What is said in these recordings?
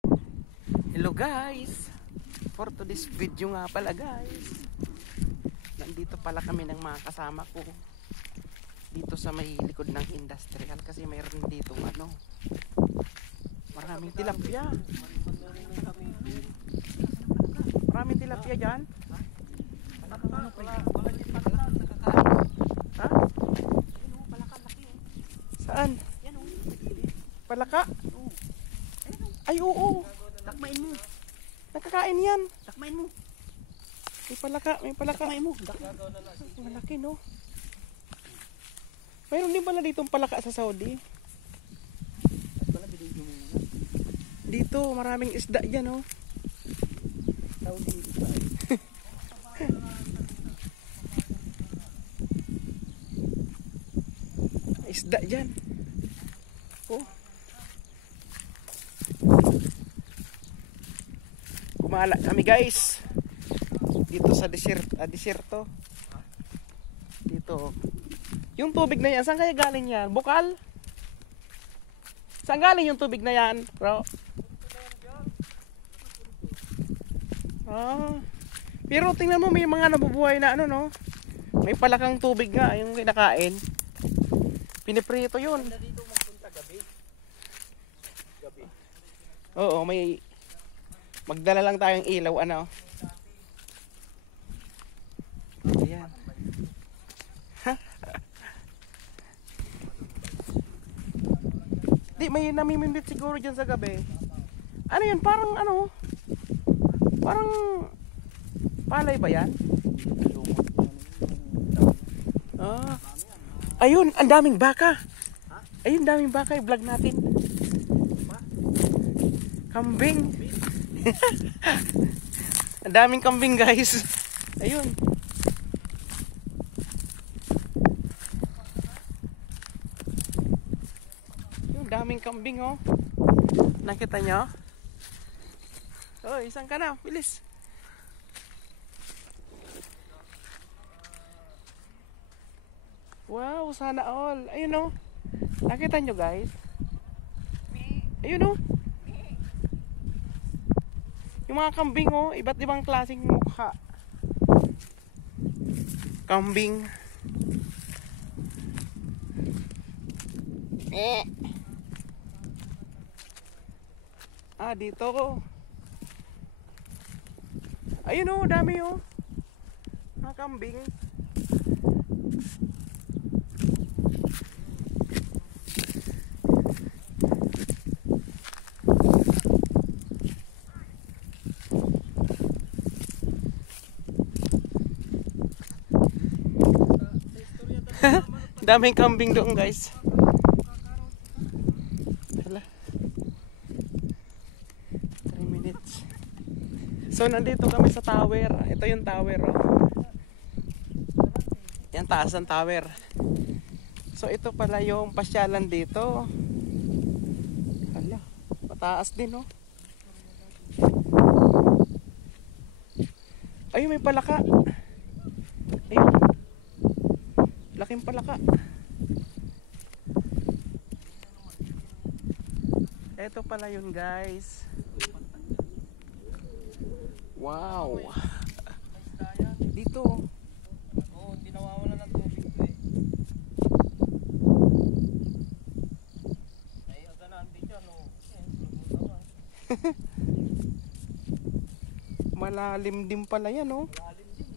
Hello guys, for today's video nga pala guys, nandito pala kami ng mga kasama ko dito sa may likod ng industrial kasi mayroon dito maraming tilapia. Maraming tilapia dyan. Ha? Saan? Palaka? Ay oo, Takmain mo. nakakain yan. Takmain mo. May palaka, may palaka. Takmain mo. Malaki no. Mayroon din pala ditong palaka sa Saudi. Dito maraming isda dyan oh. Saudi. Isda dyan. Oh. Gumala kami guys. Dito sa desierto. Dito. Yung tubig na yan, saan kaya galing yan? Bukal? Saan galing yung tubig na yan, bro? Ah. Pero tingnan mo, may mga nabubuhay na no? May palakang tubig nga, yung kinakain. Piniprito yun. Dito magpunta gabi. Oo, may magdala lang tayong ilaw, Ayan. Di, may namimindit siguro dyan sa gabi. Ano yun? Parang parang palay ba yan? Ah. Ayun, ang daming baka. Ayun, daming baka. I-vlog natin. Kambing. Ang daming kambing guys. Ayun. Yung daming kambing oh. Nakita nyo? Oh, isang ka na. Bilis. Wow, sana all. Ayun oh. Nakita nyo guys? Ayun oh. Yung mga kambing oh, iba't ibang klaseng mukha. Kambing. Ah, dito ko. Ayun oh, dami oh. Mga kambing. Daming kambing doon guys. Hala. 3 minutes. So nandito kami sa tower. Ito yung tower oh. Yan taas ng tower. So ito pala yung pasyalan dito. Hala. Mataas din oh. Ayun, may palaka. Ayun. Laking palaka. Ito pala yun guys. Wow. Dito. Oo, hindi nawawala ng tubig ko eh. Ay, aganan din dyan oh. Malalim din pala yan oh. Lalim din.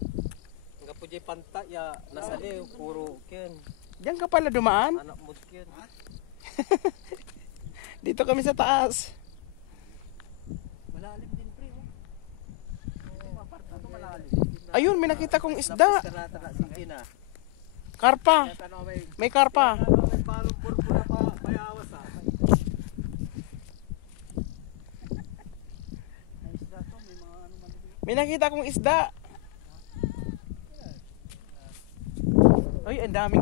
Hanggang po dyan panta, ya, nasa liw, puro ken. Diyan ka pala dumaan? Anak mo ken. Dito kami sa taas. Malalim din pre oh. Oo, aparta to malalim. Ayun, may nakita kong isda. Sige na. Karpa. May karpa. May balong purpura pa, may awas ah. May nakita kong isda. Ay, ang daming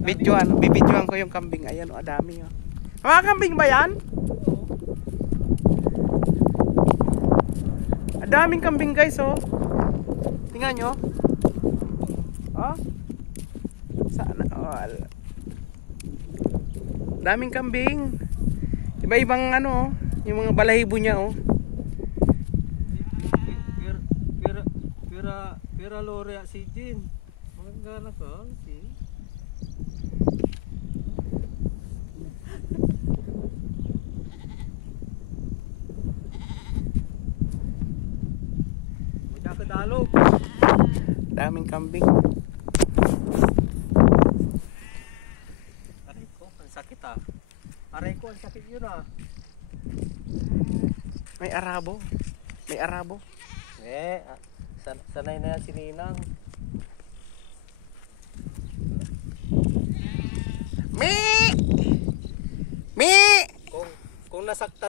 bibidyoan ko yung kambing. Ayan, ang dami oh. Mga kambing ba yan? Ang daming kambing guys oh. Tingnan nyo. Oh. Sana all. Daming kambing. Iba-ibang Yung mga balahibo niya, oh. Pira lore si Jin. Maganda ka si. Wala ka dalog. Daming kambing. Aray ko, ang sakit ah. Aray ko, ang sakit yun ah. May arabo. May arabo. Sanay na yan si Ninang. Me! Me! Kung nasaktan